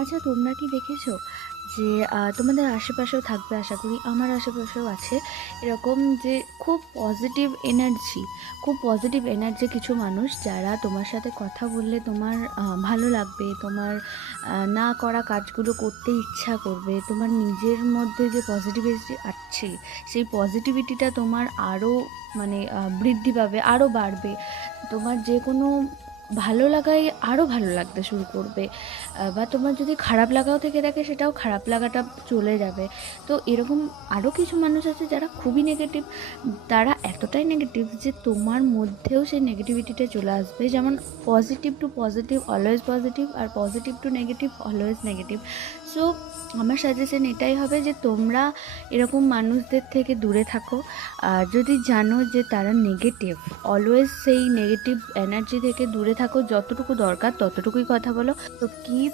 আচ্ছা, তোমরা কি দেখেছো যে তোমাদের আশেপাশেও থাকবে, আশা করি আমার আশেপাশেও আছে এরকম, যে খুব পজিটিভ এনার্জি কিছু মানুষ, যারা তোমার সাথে কথা বললে তোমার ভালো লাগবে, তোমার না করা কাজগুলো করতে ইচ্ছা করবে, তোমার নিজের মধ্যে যে পজিটিভিটি আছে সেই পজিটিভিটিটা তোমার আরও মানে বৃদ্ধি পাবে, আরও বাড়বে। তোমার যে কোনো ভালো লাগাই আরও ভালো লাগতে শুরু করবে। বা তোমার যদি খারাপ লাগাও থেকে থাকে, সেটাও খারাপ লাগাটা চলে যাবে। তো এরকম আরও কিছু মানুষ আছে যারা খুবই নেগেটিভ। তারা এতটাই নেগেটিভ যে তোমার মধ্যেও সেই নেগেটিভিটিটা চলে আসবে। যেমন positive to positive always positive, আর positive to negative always negative. So আমার সাজেশন এটাই হবে যে তোমরা এরকম মানুষদের থেকে দূরে থাকো। আর যদি জানো যে তারা নেগেটিভ, অলওয়েজ সেই নেগেটিভ এনার্জি থেকে দূরে থাকো, যতটুকু দরকার ততটুকুই কথা বলো। তো কিপ